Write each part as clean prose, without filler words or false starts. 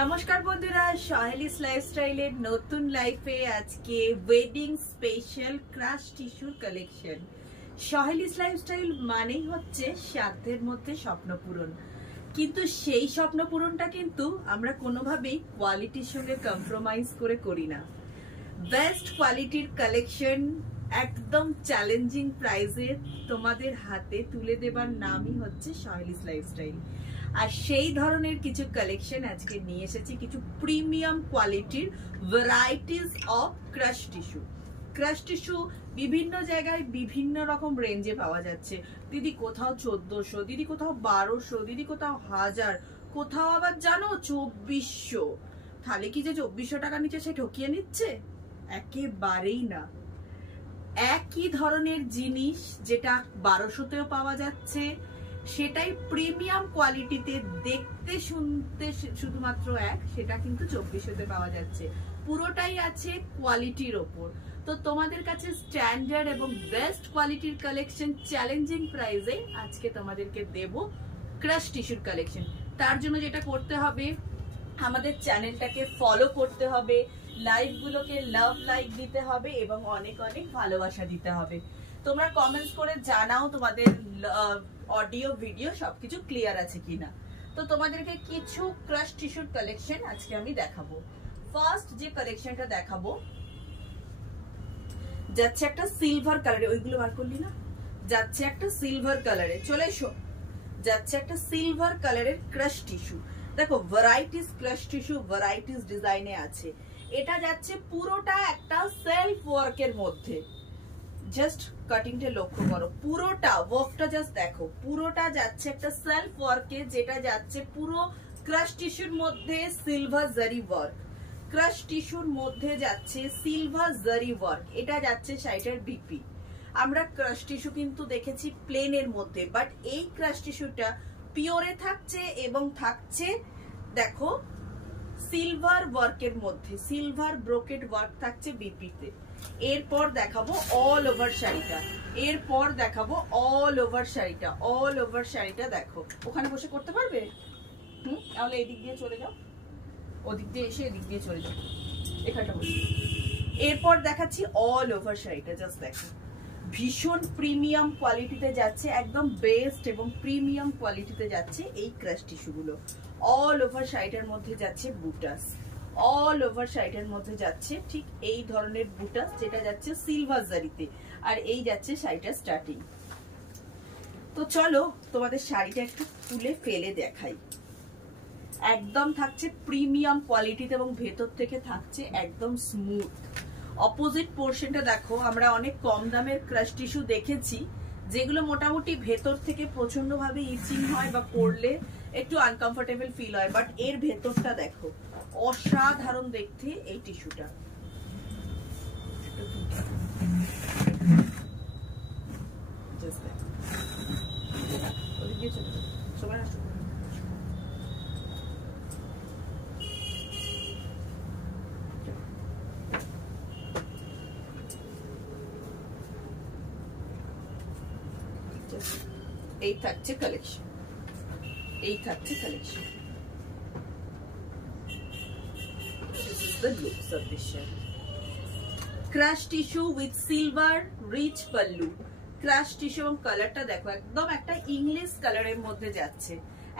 নমস্কার বন্ধুরা, সহেলিস লাইফস্টাইলের নতুন লাইফে আজকে ওয়েডিং স্পেশাল ক্রাশ টিস্যুর কালেকশন। সহেলিস লাইফস্টাইল মানেই হচ্ছে সাধ্যের মধ্যে স্বপ্ন পূরণ, কিন্তু সেই স্বপ্ন পূরণটা কিন্তু আমরা কোনোভাবেই কোয়ালিটির সঙ্গে কম্প্রোমাইজ করে করি না। বেস্ট কোয়ালিটির কালেকশন একদম চ্যালেঞ্জিং প্রাইসে তোমাদের হাতে তুলে দেবার নামই হচ্ছে সহেলিস লাইফস্টাইল। আর সেই ধরনের কিছু কালেকশন আজকে নিয়ে এসেছি, কিছু প্রিমিয়াম কোয়ালিটির varieties of crush tissue. Crush tissue বিভিন্ন জায়গায় বিভিন্ন রকম রেঞ্জে পাওয়া যাচ্ছে। দিদি কোথাও 1400, দিদি কোথাও 1200, দিদি কোথাও 1000, কোথাও আবার জানো 2400। তাহলে কি যে 2400 টাকা নিচে সে ঠকিয়ে নিচ্ছে? একেবারেই না। একই ধরনের জিনিস যেটা 1200তেও পাওয়া যাচ্ছে, সেটাই প্রিমিয়াম কোয়ালিটিতে দেখতে শুনতে শুধুমাত্র এক, সেটা কিন্তু 2400তে পাওয়া যাচ্ছে। পুরোটাই আছে কোয়ালিটির ওপর। তো তোমাদের কাছে স্ট্যান্ডার্ড এবং বেস্ট কোয়ালিটির কালেকশন চ্যালেঞ্জিং প্রাইসে আজকে তোমাদেরকে দেব ক্রাশ টিস্যুর কালেকশন। তার জন্য যেটা করতে হবে, আমাদের চ্যানেলটাকে ফলো করতে হবে, লাইভগুলোকে লাভ লাইক দিতে হবে এবং অনেক অনেক ভালোবাসা দিতে হবে। তোমরা কমেন্টস করে জানাও তোমাদের অডিও ভিডিও সবকিছু ক্লিয়ার আছে কিনা। তো তোমাদেরকে কিছু ক্রাশ টিস্যুর কালেকশন আজকে আমি দেখাবো। ফার্স্ট যে কালেকশনটা দেখাবো যাচ্ছে একটা সিলভার কালারে, ওইগুলো বার করলি না, যাচ্ছে একটা সিলভার কালারে, চলে এসো, যাচ্ছে একটা সিলভার কালারের ক্রাশ টিস্যু। দেখো ভ্যারাইটিস ক্রাশ টিস্যু ভ্যারাইটিস ডিজাইনে আছে। এটা যাচ্ছে পুরোটা একটা সেলফ ওয়ার্কের মধ্যে। জাস্ট কাটিংটা লক্ষ্য করো, পুরোটা ওয়ার্কটা জাস্ট দেখো, পুরোটা যাচ্ছে একটা সেলফ ওয়ার্কে, যেটা যাচ্ছে পুরো ক্রাশ টিস্যুর মধ্যে সিলভার জারি ওয়ার্ক। ক্রাশ টিস্যুর মধ্যে যাচ্ছে সিলভার জারি ওয়ার্ক। এটা যাচ্ছে শাড়িটার বিপি। আমরা ক্রাশ টিস্যু কিন্তু দেখেছি প্লেনের মধ্যে, বাট এই ক্রাশ টিস্যুটা পিওরে থাকছে এবং থাকছে দেখো সিলভার ওয়ার্কের মধ্যে, সিলভার ব্রোকেড ওয়ার্ক থাকছে বিপিতে। এরপর দেখাবো অল ওভার শাড়িটা, এরপর দেখাবো অল ওভার শাড়িটা। অল ওভার শাড়িটা দেখো, ওখানে বসে করতে পারবে? তাহলে এদিক দিয়ে চলে যাও, ওদিক দিয়ে এসে এদিক দিয়ে চলে যাও, এখানটা বসে। এরপর দেখাচ্ছি অল ওভার শাড়িটা, জাস্ট দেখো ভীষণ প্রিমিয়াম কোয়ালিটিতে যাচ্ছে, একদম বেস্ট এবং প্রিমিয়াম কোয়ালিটিতে যাচ্ছে এই ক্রাশ টিস্যুগুলো। অল ওভার শাড়িটার মধ্যে যাচ্ছে বুটাস, অল ওভার শাড়িটার মধ্যে যাচ্ছে ঠিক এই ধরনের বুটাস, যেটা যাচ্ছে সিলভার জারিতে, আর এই যাচ্ছে শাড়িটা স্টার্টিং। তো চলো তোমাদের শাড়িটা একটু তুলে ফেলে দেখাই। একদম থাকছে প্রিমিয়াম কোয়ালিটিতে এবং ভেতর থেকে থাকছে একদম স্মুথ। অপোজিট পোর্শনটা দেখো, আমরা অনেক কম দামের ক্রাশ টিস্যু দেখেছি যেগুলো মোটামুটি ভেতর থেকে প্রচন্ড ভাবে ইচিং হয় বা পরলে একটু আনকমফোর্টেবল ফিল হয়, বাট এর ভেতরটা দেখো অসাধারণ দেখতে এই টিস্যুটা। এই থাকছে কালেকশন, এই থাকছে collection. The looks of this shirt. Crush tissue with silver rich pallu. Crush tissue এবং কালারটা দেখো একদম একটা ইংলিশ কালারের মধ্যে যাচ্ছে,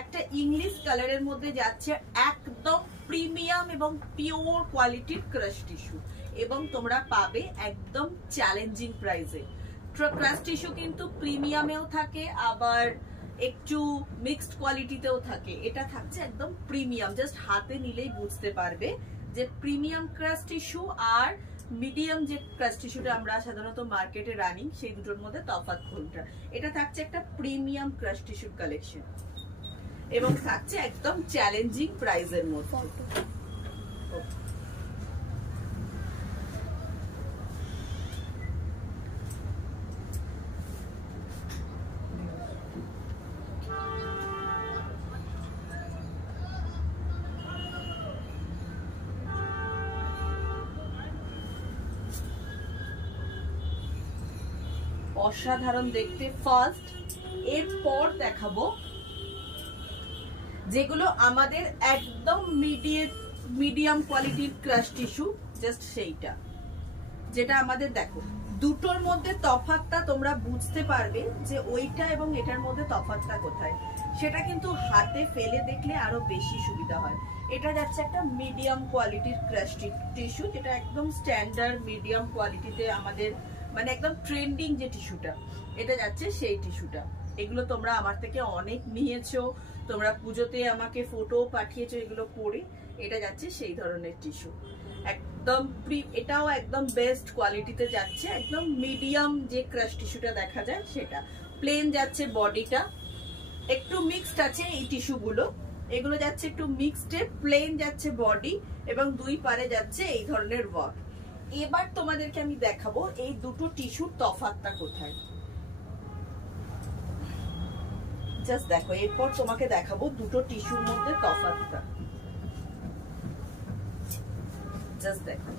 একটা ইংলিশ কালারের মধ্যে যাচ্ছে, একদম প্রিমিয়াম এবং পিওর কোয়ালিটির ক্রাশ টিস্যু, এবং তোমরা পাবে একদম চ্যালেঞ্জিং প্রাইসে। ক্রাশ টিস্যু কিন্তু প্রিমিয়ামেও থাকে, আবার একটু মিক্সড কোয়ালিটিতেও থাকে। এটা থাকছে একদম প্রিমিয়াম, জাস্ট হাতে নিলেই বুঝতে পারবে যে প্রিমিয়াম ক্রাশ টিস্যু আর মিডিয়াম যে ক্রাশ টিস্যুটা আমরা সাধারণত মার্কেটে রানিং, সেই দুটোর মধ্যে তফাৎ কোনটা। এটা থাকছে একটা প্রিমিয়াম ক্রাশ টিস্যুর কালেকশন এবং থাকছে একদম চ্যালেঞ্জিং প্রাইসের মধ্যে। অসাধারণ দেখতে ফার্স্ট। এরপর দেখাবো যেগুলো আমাদের একদম মিডিয়াম কোয়ালিটির ক্রাশ টিস্যু, জাস্ট সেইটা, যেটা আমাদের দেখো দুটোর মধ্যে তফাৎটা তোমরা বুঝতে পারবে যে ওইটা এবং এটার মধ্যে তফাৎটা কোথায়, সেটা কিন্তু হাতে ফেলে দেখলে আরো বেশি সুবিধা হয়। এটা যাচ্ছে একটা মিডিয়াম কোয়ালিটির ক্রাশ টিস্যু, যেটা একদম স্ট্যান্ডার্ড মিডিয়াম কোয়ালিটিতে আমাদের মানে একদম ট্রেন্ডিং যে টিস্যুটা, এটা যাচ্ছে সেই টিস্যুটা। এগুলো তোমরা আমার থেকে অনেক নিয়েছো, তোমরা পুজোতে আমাকে ফটো পাঠিয়েছো এগুলো পরে, এটা যাচ্ছে সেই ধরনের টিস্যু। একদম এটাও একদম বেস্ট কোয়ালিটিতে যাচ্ছে, একদম মিডিয়াম যে ক্রাশ টিস্যুটা দেখা যায় সেটা। প্লেন যাচ্ছে বডিটা, একটু মিক্সড আছে এই টিস্যুগুলো, এগুলো যাচ্ছে একটু মিক্সডে, প্লেন যাচ্ছে বডি এবং দুই পারে যাচ্ছে এই ধরনের ওয়ার্ক। এবার তোমাদেরকে আমি দেখাবো এই দুটো টিস্যুর তফাৎটা কোথায়। জাস্ট দেখো, এরপর তোমাকে দেখাবো দুটো টিস্যুর মধ্যে তফাৎটা। জাস্ট দেখো,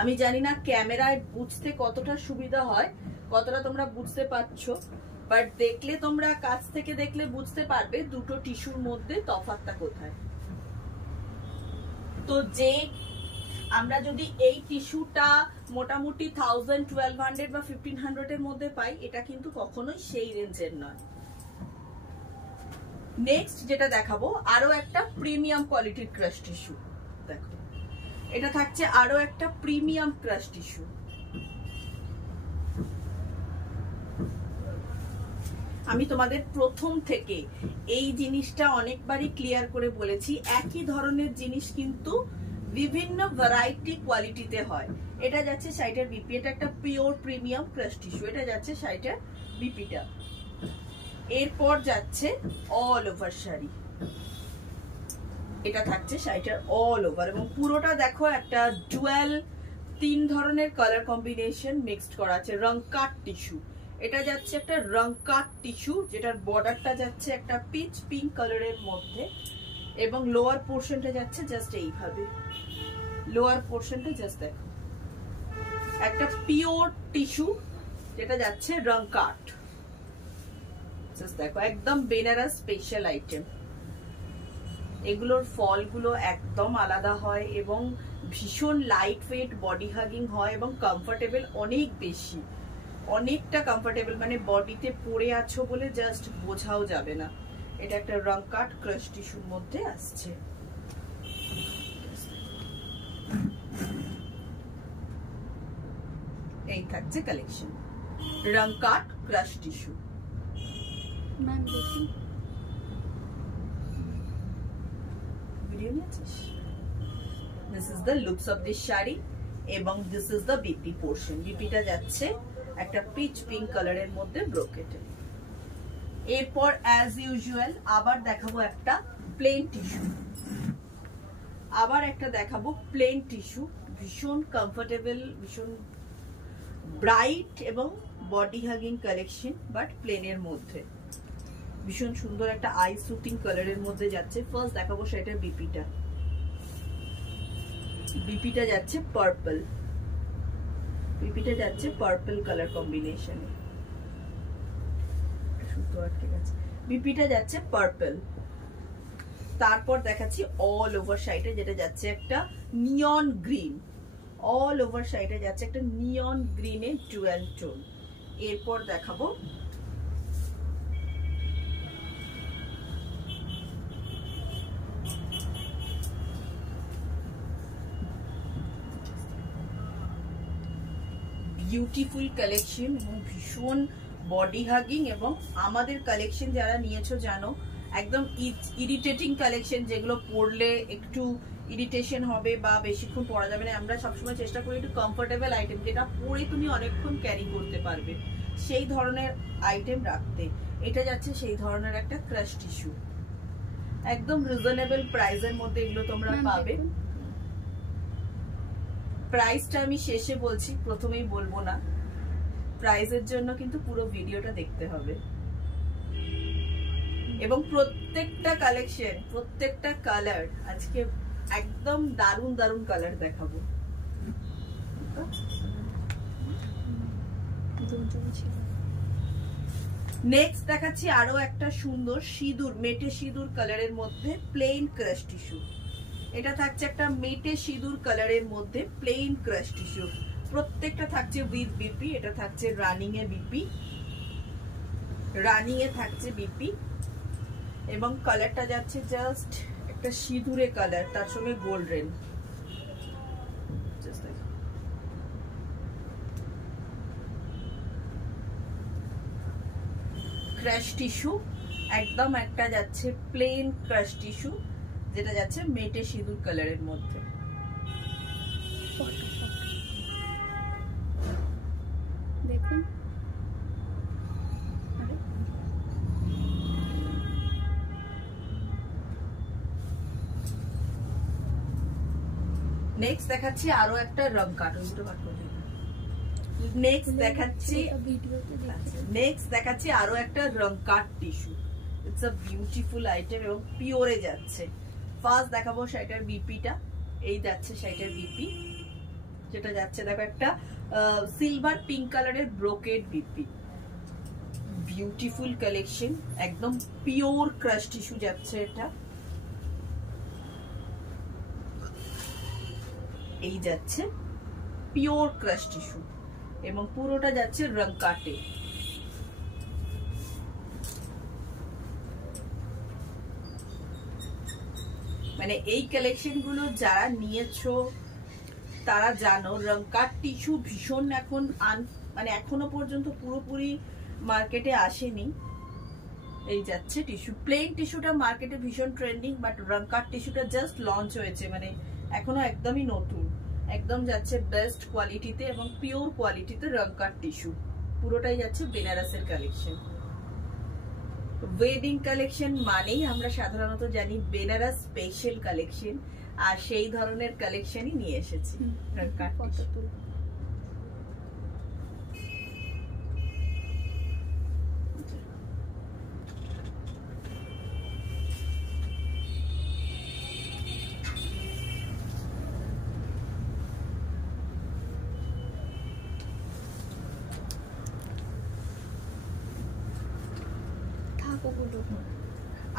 আমি জানি না ক্যামেরায় বুঝতে কতটা সুবিধা হয়, কতটা তোমরা বুঝতে পারছো, বাট দেখলে তোমরা কাছ থেকে দেখলে বুঝতে পারবে দুটো টিস্যুর মধ্যে তফাৎটা কোথায়। তো যে আমরা যদি এই টিস্যুটা মোটামুটি 1000, 1200 বা 1500 এর মধ্যে পাই, এটা কিন্তু কখনোই সেই রেঞ্জের নয়। নেক্সট যেটা দেখাবো আরো একটা প্রিমিয়াম কোয়ালিটির ক্রাশ টিস্যু। দেখো, এটা থাকছে আরো একটা প্রিমিয়াম ক্রাশ টিস্যু। আমি তোমাদের প্রথম থেকে এই জিনিসটা অনেকবারই ক্লিয়ার করে বলেছি, একই ধরনের জিনিস কিন্তু বিভিন্ন ভ্যারাইটি কোয়ালিটিতে হয়। এটা যাচ্ছে সাইটের বিপি, এটা একটা পিওর প্রিমিয়াম ক্রাশ টিস্যু, এটা যাচ্ছে সাইটের বিপিটা। এরপর যাচ্ছে অল ওভার শাড়ি, এটা থাকছে সাইটের অল ওভার, এবং পুরোটা দেখো একটা ডুয়াল 3 ধরনের কালার কম্বিনেশন মিক্সড করা আছে। রং কাট টিস্যু, এটা যাচ্ছে একটা রং কাট টিস্যু, যেটার বর্ডারটা যাচ্ছে একটা পিচ পিঙ্ক কালারের মধ্যে, এবং লোয়ার পোর্শনটা যাচ্ছে জাস্ট এইভাবে। লোয়ার পোর্শনটা জাস্ট দেখো, একটা পিওর টিস্যু যেটা যাচ্ছে রং কাট। জাস্ট দেখো, একদম বেনারস স্পেশাল আইটেম। এগুলোর ফলগুলো একদম আলাদা হয় এবং ভীষণ লাইট ওয়েট, বডি হাগিং হয় এবং কমফোর্টেবল অনেক বেশি, অনেকটা কমফোর্টেবল, মানে বডিতে পরে আছো বলে জাস্ট বোঝাও যাবে না। এটা একটা রং কাট ক্রাশ টিস্যুর মধ্যে আসছে। এই থাকছে কালেকশন রং কাট ক্রাশ টিস্যু। ম্যাম দেখুন, ভিডিও নিয়েছিস? This is the looks of this sari এবং this is the BP portion. বিপিটা যাচ্ছে একটা পিচ পিঙ্ক কালারের মধ্যে ব্রোকেটে। এরপর অ্যাজ ইউজুয়াল আবার দেখাবো একটা প্লেন টিস্যু, আবার একটা দেখাবো প্লেন টিস্যু, ভীষণ কমফোর্টেবল, ভীষণ ব্রাইট এবং বডি হাগিং কালেকশন, বাট প্লেনের মধ্যে ভীষণ সুন্দর একটা আই সুটিং কালারের মধ্যে যাচ্ছে। ফার্স্ট দেখাবো সেটা বিপিটা। বিপিটা যাচ্ছে পার্পল, বিপিটা যাচ্ছে পার্পল কালার কম্বিনেশনে। বিপিটা যাচ্ছে পার্পল। তারপর দেখাচ্ছি অল ওভার সাইডে, যেটা যাচ্ছে একটা নিয়ন গ্রিন। অল ওভার সাইডে যাচ্ছে একটা নিয়ন গ্রিনের ডুয়াল টোন। এরপর দেখাবো বিউটিফুল কালেকশন এবং ভীষণ বডি হাগিং, এবং আমাদের কালেকশন যারা নিয়েছো জানো একদম ইরিটেটিং কালেকশন, যেগুলো পরলে একটু ইরিটেশন হবে বা বেশিক্ষণ পরা যাবে না। আমরা সবসময় চেষ্টা করি একটু কমফোর্টেবল আইটেম, যেটা পরে তুমি অনেকক্ষণ ক্যারি করতে পারবে, সেই ধরনের আইটেম রাখতে। এটা যাচ্ছে সেই ধরনের একটা ক্রাশ টিস্যু, একদম রিজনেবল প্রাইসের মধ্যে এগুলো তোমরা পাবে। প্রাইসটা আমি শেষে বলছি, প্রথমেই বলবো না। প্রাইসের জন্য কিন্তু পুরো ভিডিওটা দেখতে হবে, এবং প্রত্যেকটা কালেকশন, প্রত্যেকটা কালার আজকে একদম দারুণ দারুণ কালার দেখাবো। নেক্সট দেখাচ্ছি আরো একটা সুন্দর সিঁদুর, মেটে সিঁদুর কালারের মধ্যে প্লেন ক্রাশ টিস্যু। এটা থাকছে একটা মেটে সিঁদুর কালারের মধ্যে প্লেন ক্রাশ টিস্যু। প্রত্যেকটা থাকছে উইথ বিপি। এটা থাকছে রানিং এ বিপি, রানিং এ থাকছে বিপি এবং কালারটা যাচ্ছে জাস্ট একটা সিঁদুরে কালার, তার সঙ্গে গোল্ডেন। ক্রাশ টিস্যু, একদম একটা যাচ্ছে প্লেন ক্রাশ টিস্যু, যেটা যাচ্ছে মেটে সিঁদুর কালারের মধ্যে। দেখুন নেক্সট দেখাচ্ছি আরো একটা রং কাট, ওইটা বার করে দিন। নেক্সট দেখাচ্ছি আরো একটা রং cut tissue. It's a beautiful item এবং পিওরে যাচ্ছে। ফার্স্ট দেখাবো শাড়িটার বিপিটা। এই যাচ্ছে শাড়িটার বিপি, যেটা যাচ্ছে দেখো একটা সিলভার পিঙ্ক কালারের ব্রোকেড বিপি। বিউটিফুল কালেকশন, একদম পিওর ক্রাশ টিস্যু যাচ্ছে এটা। এই যাচ্ছে পিওর ক্রাশ টিস্যু এবং পুরোটা যাচ্ছে রং কাটে। মানে এই কালেকশন গুলো যারা নিয়েছো তারা জানো রং কাট টিস্যু ভীষণ এখন মানে এখনো পর্যন্ত পুরোপুরি মার্কেটে আসেনি। এই যাচ্ছে টিস্যু, প্লেন টিস্যুটা মার্কেটে ভীষণ ট্রেন্ডিং, বাট রং কাট টিস্যুটা জাস্ট লঞ্চ হয়েছে, মানে এখনো একদমই নতুন। একদম যাচ্ছে বেস্ট কোয়ালিটিতে এবং পিওর কোয়ালিটিতে রং কাট টিস্যু। পুরোটাই যাচ্ছে বেনারসের কালেকশন। ওয়েডিং কালেকশন মানেই আমরা সাধারণত জানি বেনারস স্পেশাল কালেকশন, আর সেই ধরনের কালেকশনই নিয়ে এসেছি রং কাট টিস্যু।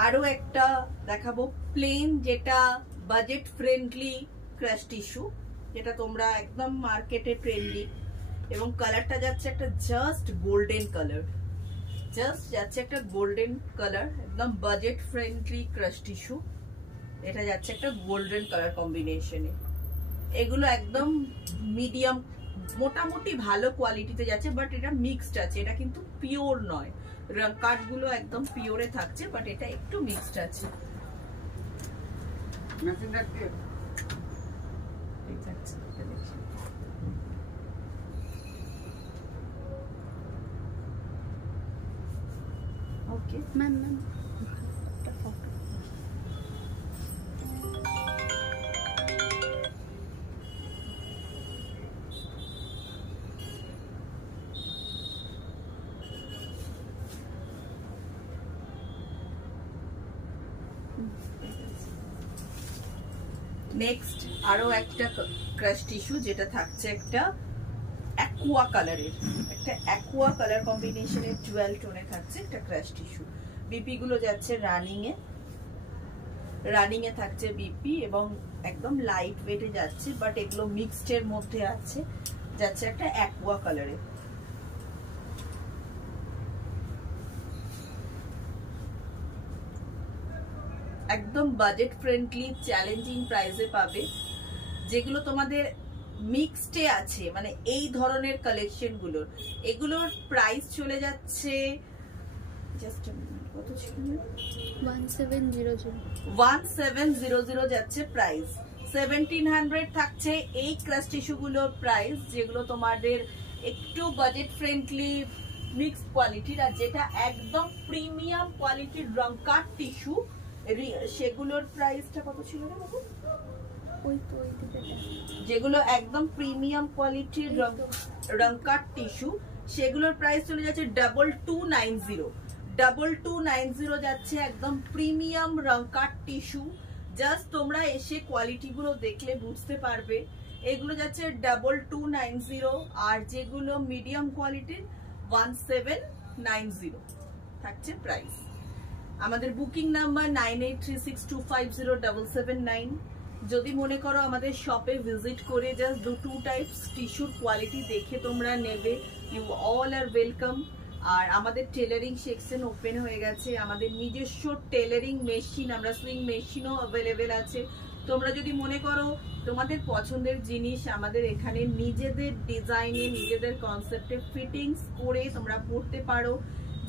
আরো একটা দেখাবো প্লেন, যেটা বাজেট ফ্রেন্ডলি ক্রাশ টিস্যু, যেটা তোমরা একদম মার্কেটে ট্রেন্ডি এবং কালারটা যাচ্ছে একটা জাস্ট গোল্ডেন কালার, জাস্ট যাচ্ছে একটা গোল্ডেন কালার, একদম বাজেট ফ্রেন্ডলি ক্রাশ টিস্যু। এটা যাচ্ছে একটা গোল্ডেন কালার কম্বিনেশনে। এগুলো একদম মিডিয়াম মোটামুটি ভালো কোয়ালিটিতে যাচ্ছে, বাট এটা মিক্সড আছে, এটা কিন্তু পিওর নয়। রং কাট গুলো একদম পিওরে থাকছে, বাট এটা একটু মিক্সড আছে। ওকে ম্যাম নেক্সট আরো একটা ক্রাশ টিস্যু, যেটা থাকছে একটা অ্যাকুয়া কালারের, একটা অ্যাকুয়া কালার কম্বিনেশনের 12 টোনে থাকছে একটা ক্রাশ টিস্যু। বিপি গুলো যাচ্ছে রানিং এ থাকছে বিপি এবং একদম লাইট ওয়েটে যাচ্ছে, বাট এগুলো মিক্সড এর মধ্যে আছে, যাচ্ছে একটা অ্যাকুয়া কালারে। একদম বাজেট ফ্রেন্ডলি চ্যালেঞ্জিং প্রাইসে পাবে, যেগুলো তোমাদের মিক্সডে আছে, মানে এই ধরনের কালেকশন গুলোর এগুলোর প্রাইস চলে যাচ্ছে জাস্ট কত ছিল 1700 যাচ্ছে প্রাইস। 1700 থাকছে এই ক্রাশ টিস্যু গুলোর প্রাইস, যেগুলো তোমাদের একটু বাজেট ফ্রেন্ডলি মিক্সড কোয়ালিটির, আর যেটা একদম প্রিমিয়াম কোয়ালিটির রং কাট টিস্যু সেগুলোর প্রাইসটা কত ছিল রে বাবু? যেগুলো একদম প্রিমিয়াম কোয়ালিটির রং কাট টিস্যু সেগুলোর প্রাইস চলে যাচ্ছে 2290। 2290 যাচ্ছে একদম প্রিমিয়াম রং কাট টিস্যু। জাস্ট তোমরা এসে কোয়ালিটি গুলো দেখলে বুঝতে পারবে। এগুলো যাচ্ছে 2290, আর যেগুলো মিডিয়াম কোয়ালিটির 1790। থাকছে প্রাইস। আমাদের বুকিং নাম্বার 9836250779। যদি মনে করো আমাদের শপে ভিজিট করে জাস্ট 2 টাইপস টিস্যুর কোয়ালিটি দেখে তোমরা নেবে, ইউ অল আর ওয়েলকাম। আর আমাদের টেলারিং সেকশন ওপেন হয়ে গেছে, আমাদের নিজস্ব টেলারিং মেশিন, আমরা সুইং মেশিনও অ্যাভেলেবেল আছে। তোমরা যদি মনে করো তোমাদের পছন্দের জিনিস আমাদের এখানে নিজেদের ডিজাইনে নিজেদের কনসেপ্টে ফিটিংস করে তোমরা পরতে পারো।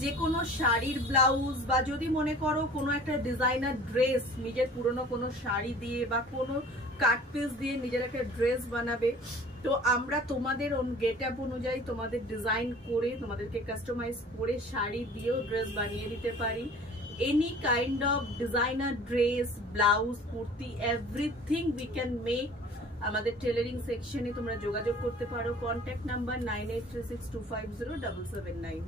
যে কোনো শাড়ির ব্লাউজ বা যদি মনে করো কোনো একটা ডিজাইনার ড্রেস, নিজের পুরনো কোনো শাড়ি দিয়ে বা কোনো কাট পিস দিয়ে নিজের একটা ড্রেস বানাবে, তো আমরা তোমাদের গেট আপ অনুযায়ী তোমাদের ডিজাইন করে তোমাদেরকে কাস্টমাইজ করে শাড়ি দিয়েও ড্রেস বানিয়ে দিতে পারি। Any kind of designer dress, blouse, kurti, everything we can make. আমাদের টেলারিং সেকশনে তোমরা যোগাযোগ করতে পারো। Contact number 9836250779।